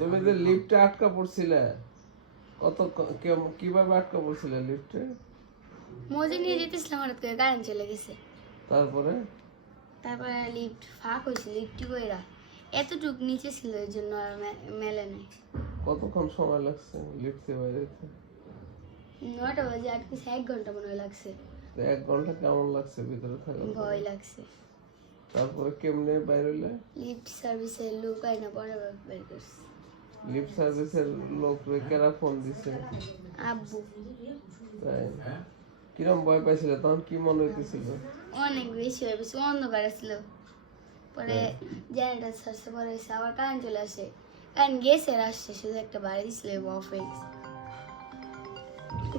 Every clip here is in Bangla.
তুমি যে লিফটে আটকা পড়ছিলে কত কীভাবে আটকা পড়ছিলে লিফটে? মজে নিয়ে যেতেছিলাম হঠাৎ করে কারেন্ট চলে গেছে। তারপরে? তারপরে লিফট ফাঁক হয়েছে লিফটটি কইরা। এতটুক নিচে ছিল এর জন্য আর মেলে নাই। কতক্ষণ সময় লাগছে লিফট বাইরে যেতে? নয়টা বাজে আটকে এক ঘণ্টা মনে হয় লাগছে। তো এক ঘণ্টা কেমন লাগছে ভিতরে থাকা ভয় লাগছে। তারপরে কেমনে বাইরে হইলে? লিফট সার্ভিসের লোক আইনা পরে বের করছে। লিফট সার্ভিসের লোক কেরা ফোন দিছে? আব্বু। তাই। কিরম ভয় পাইছিলে? তখন কি মনে হইতেছিল? অনেক বেশি হয়ে গেছে অন্ধকার ছিল। পরে জেনারেটার সারছে পরে এসে আবার কারেন্ট চলে আসে। কারেন্ট গেছে আসছে শুধু একটা বাড়ি দিছিল অফ হয়ে গেছে।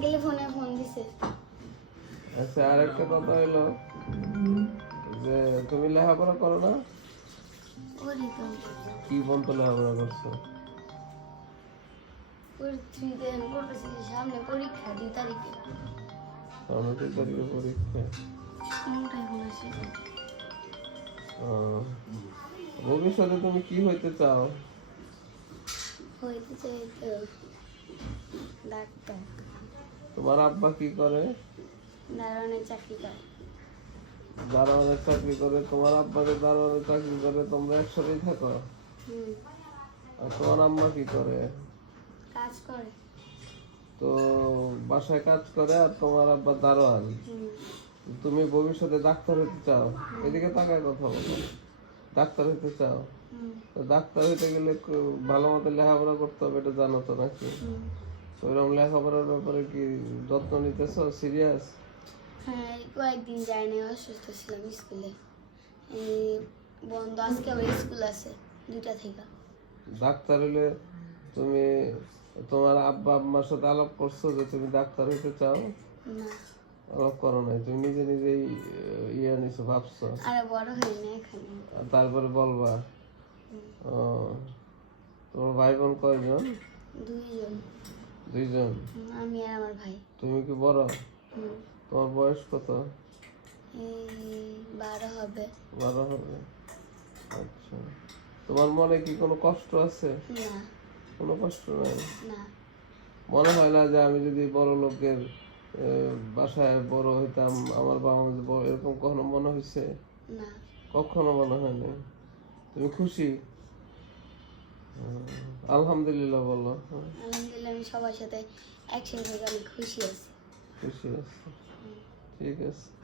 গেলে ফোনে ফোন দিছে। আচ্ছা আর একটা কথা হইল যে তুমি লেখাপড়া করো না? কি পর্যন্ত লেখাপড়া করছ? ওর আমি করতেছি সামনে পরীক্ষা দুই তারিখে। সামনে দুই তারিখে পরীক্ষা কোনটা এখন ভবিষ্যতে তুমি কি হইতে চাও? হইতে চাই তো ডাক্তার। তোমার আব্বা কি করে? দারোয়ানের চাকরি করে। দারোয়ানের চাকরি করে তোমার আব্বা যে দারোয়ানের চাকরি করে তোমরা একসাথেই থাকো? আর তোমার আম্মা কি করে? কাজ করে। তো বাসায় কাজ করে আর তোমার আব্বা দারোয়ান। তুমি ভবিষ্যতে ডাক্তার হতে চাও। এদিকে তাকায় কথা বলো। ডাক্তার হতে চাও? তো ডাক্তার হইতে গেলে ভালো মতো লেখাপড়া করতে হবে এটা জানো তো নাকি? ওইরকম লেখাপড়ার ব্যাপারে কি যত্ন নিতেছ? সিরিয়াস? হ্যাঁ কয়েকদিন যাইনি অসুস্থ ছিলাম স্কুলে। বন্ধ আজকে আবার স্কুল আছে দুইটা থেকে। ডাক্তার হলে তুমি তোমার আব্বা আম্মার সাথে আলাপ করছ যে তুমি ডাক্তার হইতে চাও? আলাপ করো নাই। তুমি নিজে নিজেই ইয়ে নিছো ভাবছ? তারপরে বলবা? ও তোমার ভাই বোন কয়জন? দুইজন। দুইজন? আমি আর আমার ভাই। তুমি কি বড়? তোমার বয়স কত? বারো হবে। বারো হবে। আচ্ছা। তোমার মনে কি কোনো কষ্ট আছে? না। কোনো কষ্ট নাই। মনে হয় না যে আমি যদি বড় লোকের বাসায় বড় হইতাম আমার বাবা মা বড় এরকম কখনো মনে হয়েছে কখনো মনে হয়নি তুমি খুশি? আলহামদুলিল্লাহ বলো। আলহামদুলিল্লাহ আমি সবার সাথে একসাথে অনেক খুশি আছি। খুশি আছে। ঠিক আছে।